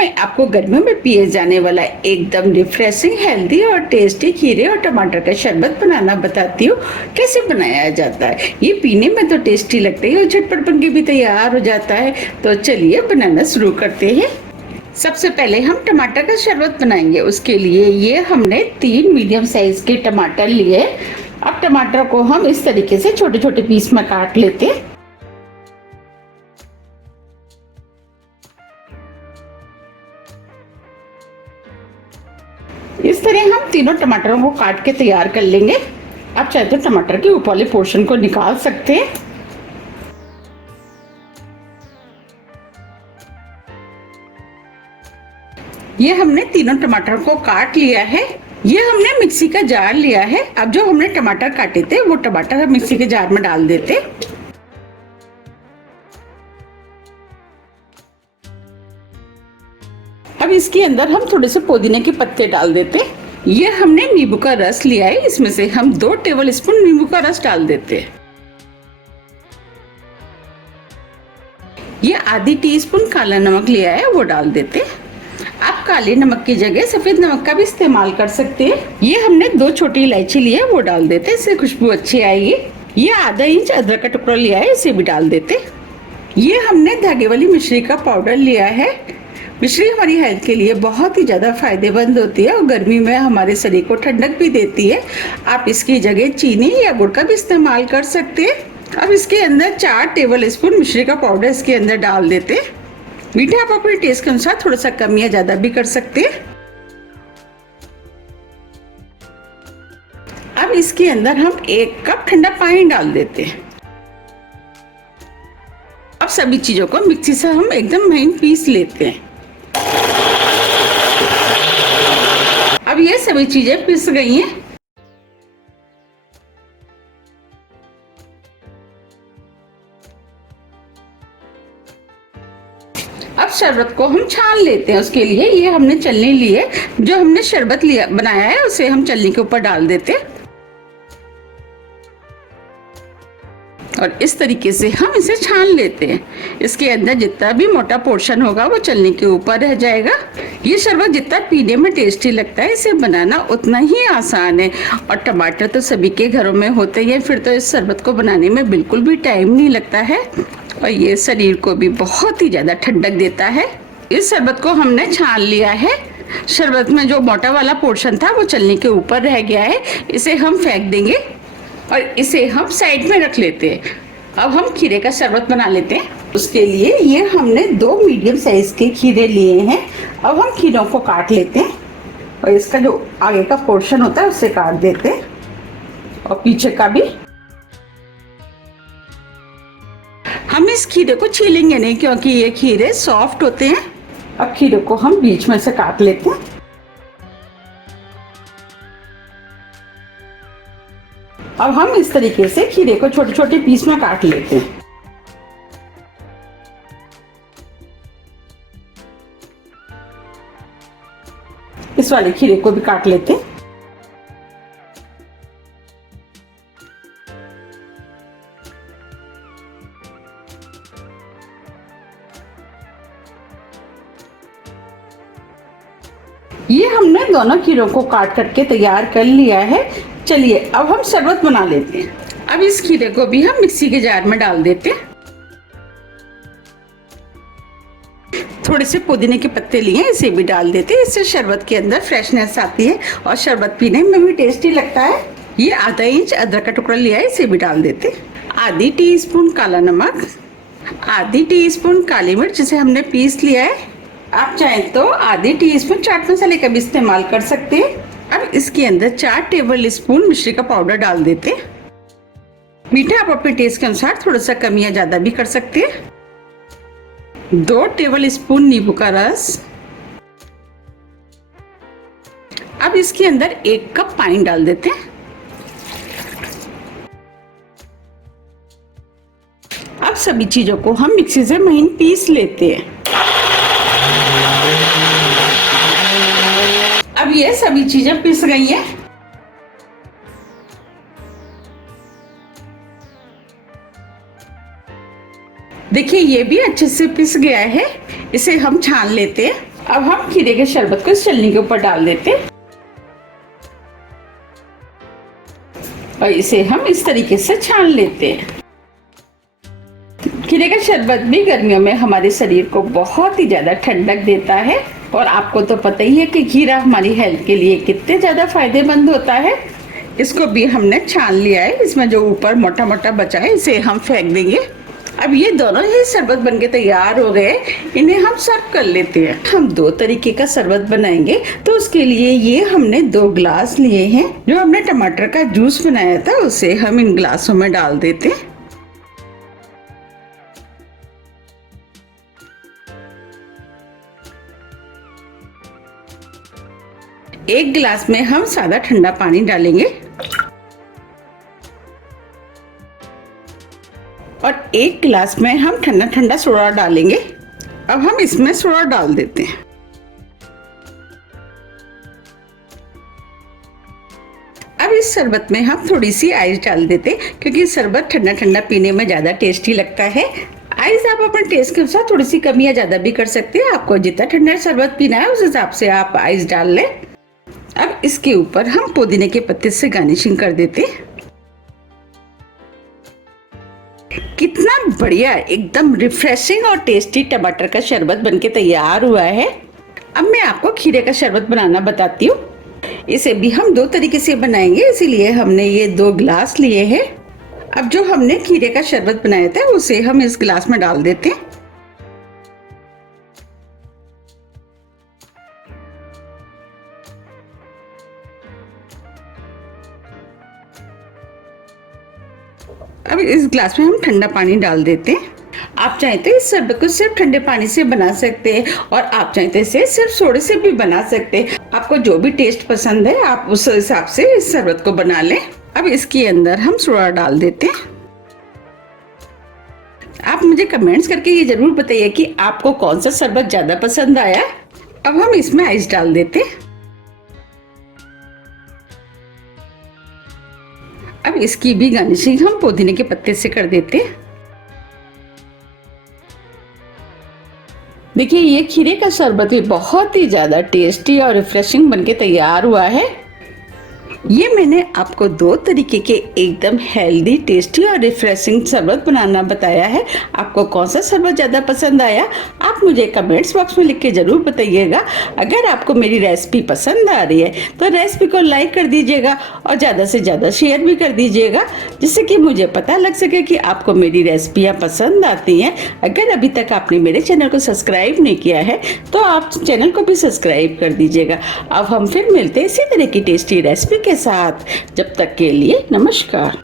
मैं आपको गर्मियों में पिए जाने वाला एकदम रिफ्रेशिंग, हेल्दी और टेस्टी खीरे और टमाटर का शरबत बनाना बताती हूँ कैसे बनाया जाता है। ये पीने में तो टेस्टी लगता है और झटपट बन के भी तैयार हो जाता है। तो चलिए बनाना शुरू करते हैं। सबसे पहले हम टमाटर का शरबत बनाएंगे। उसके लिए ये हमने 3 मीडियम साइज के टमाटर लिए। अब टमाटर को हम इस तरीके से छोटे छोटे पीस में काट लेते हैं। इस तरह हम तीनों टमाटरों को काट के तैयार कर लेंगे। आप चाहे तो टमाटर के ऊपर वाले पोर्शन को निकाल सकते हैं। ये हमने तीनों टमाटर को काट लिया है। ये हमने मिक्सी का जार लिया है। अब जो हमने टमाटर काटे थे वो टमाटर हम मिक्सी के जार में डाल देते। अब इसके अंदर हम थोड़े से पुदीने के पत्ते डाल देते। ये हमने नींबू का रस लिया है। इसमें से हम 2 टेबल स्पून नींबू का रस डाल देते। ये आधी टीस्पून काला नमक लिया है, वो डाल देते। आप काले नमक की जगह सफेद नमक का भी इस्तेमाल कर सकते हैं। ये हमने 2 छोटी इलायची ली है, वो डाल देते, इससे खुशबू अच्छी आएगी। ये आधा इंच अदरक का टुकड़ा लिया है, इसे भी डाल देते। ये हमने धागे वाली मिश्री का पाउडर लिया है। मिश्री हमारी हेल्थ के लिए बहुत ही ज़्यादा फायदेमंद होती है और गर्मी में हमारे शरीर को ठंडक भी देती है। आप इसकी जगह चीनी या गुड़ का भी इस्तेमाल कर सकते हैं। अब इसके अंदर 4 टेबल स्पून मिश्री का पाउडर इसके अंदर डाल देते। मीठा आप अपने टेस्ट के अनुसार थोड़ा सा कम या ज़्यादा भी कर सकते हैं। अब इसके अंदर हम 1 कप ठंडा पानी डाल देते हैं। अब सभी चीज़ों को मिक्सी से हम एकदम महीन पीस लेते हैं। अब ये सभी चीजें पिस गई हैं। अब शरबत को हम छान लेते हैं। उसके लिए ये हमने छलनी ली है। जो हमने शरबत लिया बनाया है उसे हम छलनी के ऊपर डाल देते हैं और इस तरीके से हम इसे छान लेते हैं। इसके अंदर जितना भी मोटा पोर्शन होगा वो छलनी के ऊपर रह जाएगा। ये शरबत जितना पीने में टेस्टी लगता है, इसे बनाना उतना ही आसान है। और टमाटर तो सभी के घरों में होते हैं, फिर तो इस शरबत को बनाने में बिल्कुल भी टाइम नहीं लगता है और ये शरीर को भी बहुत ही ज़्यादा ठंडक देता है। इस शरबत को हमने छान लिया है। शरबत में जो मोटा वाला पोर्शन था वो छलनी के ऊपर रह गया है, इसे हम फेंक देंगे और इसे हम साइड में रख लेते हैं। अब हम खीरे का शरबत बना लेते हैं। उसके लिए ये हमने 2 मीडियम साइज के खीरे लिए हैं। अब हम खीरों को काट लेते हैं और इसका जो आगे का पोर्शन होता है उसे काट देते हैं और पीछे का भी। हम इस खीरे को छीलेंगे नहीं क्योंकि ये खीरे सॉफ्ट होते हैं। अब खीरे को हम बीच में से काट लेते हैं। अब हम इस तरीके से खीरे को छोटे छोटे पीस में काट लेते हैं। इस वाले खीरे को भी काट लेते हैं। ये हमने दोनों खीरों को काट करके तैयार कर लिया है। चलिए अब हम शरबत बना लेते हैं। अब इस खीरे को भी हम मिक्सी के जार में डाल देते हैं। थोड़े से पुदीने के पत्ते लिए, इसे भी डाल देते हैं। इससे शरबत के अंदर फ्रेशनेस आती है और शरबत पीने में भी टेस्टी लगता है। ये आधा इंच अदरक का टुकड़ा लिया है, इसे भी डाल देते। आधी टीस्पून काला नमक, आधी टीस्पून काली मिर्च जिसे हमने पीस लिया है। आप चाहें तो आधी टीस्पून चाट मसाले का भी इस्तेमाल कर सकते हैं। अब इसके अंदर 4 टेबल स्पून मिश्री का पाउडर डाल देते। मीठा आप अपने टेस्ट के अनुसार थोड़ा सा कम या ज्यादा भी कर सकते हैं। 2 टेबल स्पून नींबू का रस। अब इसके अंदर 1 कप पानी डाल देते हैं। अब सभी चीजों को हम मिक्सी से महीन पीस लेते हैं। अब ये सभी चीजें पिस गई हैं। देखिए ये भी अच्छे से पिस गया है। इसे हम छान लेते हैं। अब हम खीरे के शरबत को इस छलनी के ऊपर डाल देते हैं और इसे हम इस तरीके से छान लेते हैं। खीरे का शरबत भी गर्मियों में हमारे शरीर को बहुत ही ज्यादा ठंडक देता है और आपको तो पता ही है कि खीरा हमारी हेल्थ के लिए कितने ज्यादा फायदेमंद होता है। इसको भी हमने छान लिया है, इसमें जो ऊपर मोटा मोटा बचा है इसे हम फेंक देंगे। अब ये दोनों ही शरबत बनके तैयार हो गए, इन्हें हम सर्व कर लेते हैं। हम 2 तरीके का शरबत बनाएंगे, तो उसके लिए ये हमने 2 ग्लास लिए हैं। जो हमने टमाटर का जूस बनाया था उसे हम इन ग्लासों में डाल देते हैं। एक गिलास में हम सादा ठंडा पानी डालेंगे और 1 गिलास में हम ठंडा ठंडा सोडा डालेंगे। अब हम इसमें सोडा डाल देते हैं। अब इस शरबत में हम थोड़ी सी आइस डाल देते हैं, क्योंकि शरबत ठंडा ठंडा पीने में ज्यादा टेस्टी लगता है। आइस आप अपने टेस्ट के अनुसार थोड़ी सी कम या ज्यादा भी कर सकते हैं। आपको जितना ठंडा शरबत पीना है उस हिसाब से आप आइस डाल लें। अब इसके ऊपर हम पुदीने के पत्ते से गार्निशिंग कर देते हैं। कितना बढ़िया, एकदम रिफ्रेशिंग और टेस्टी टमाटर का शरबत बनके तैयार हुआ है। अब मैं आपको खीरे का शरबत बनाना बताती हूँ। इसे भी हम 2 तरीके से बनाएंगे, इसीलिए हमने ये 2 ग्लास लिए हैं। अब जो हमने खीरे का शरबत बनाया था उसे हम इस गिलास में डाल देते हैं। अब इस ग्लास में हम ठंडा पानी डाल देते हैं। आप चाहें तो इस शरबत को सिर्फ ठंडे पानी से बना सकते हैं और आप चाहें तो इसे सिर्फ सोडे से भी बना सकते हैं। आपको जो भी टेस्ट पसंद है आप उस हिसाब से इस शरबत को बना लें। अब इसके अंदर हम सोडा डाल देते हैं। आप मुझे कमेंट्स करके ये जरूर बताइए कि आपको कौन सा शरबत ज्यादा पसंद आया। अब हम इसमें आइस डाल देते हैं। अब इसकी भी गार्निशिंग हम पुदीने के पत्ते से कर देते हैं। देखिए ये खीरे का शरबत भी बहुत ही ज्यादा टेस्टी और रिफ्रेशिंग बनके तैयार हुआ है। ये मैंने आपको 2 तरीके के एकदम हेल्दी, टेस्टी और रिफ्रेशिंग शरबत बनाना बताया है। आपको कौन सा शरबत ज़्यादा पसंद आया आप मुझे कमेंट्स बॉक्स में लिख के ज़रूर बताइएगा। अगर आपको मेरी रेसिपी पसंद आ रही है तो रेसिपी को लाइक कर दीजिएगा और ज़्यादा से ज़्यादा शेयर भी कर दीजिएगा, जिससे कि मुझे पता लग सके कि आपको मेरी रेसिपियाँ पसंद आती हैं। अगर अभी तक आपने मेरे चैनल को सब्सक्राइब नहीं किया है तो आप चैनल को भी सब्सक्राइब कर दीजिएगा। अब हम फिर मिलते हैं इसी तरह की टेस्टी रेसिपी के साथ। जब तक के लिए नमस्कार।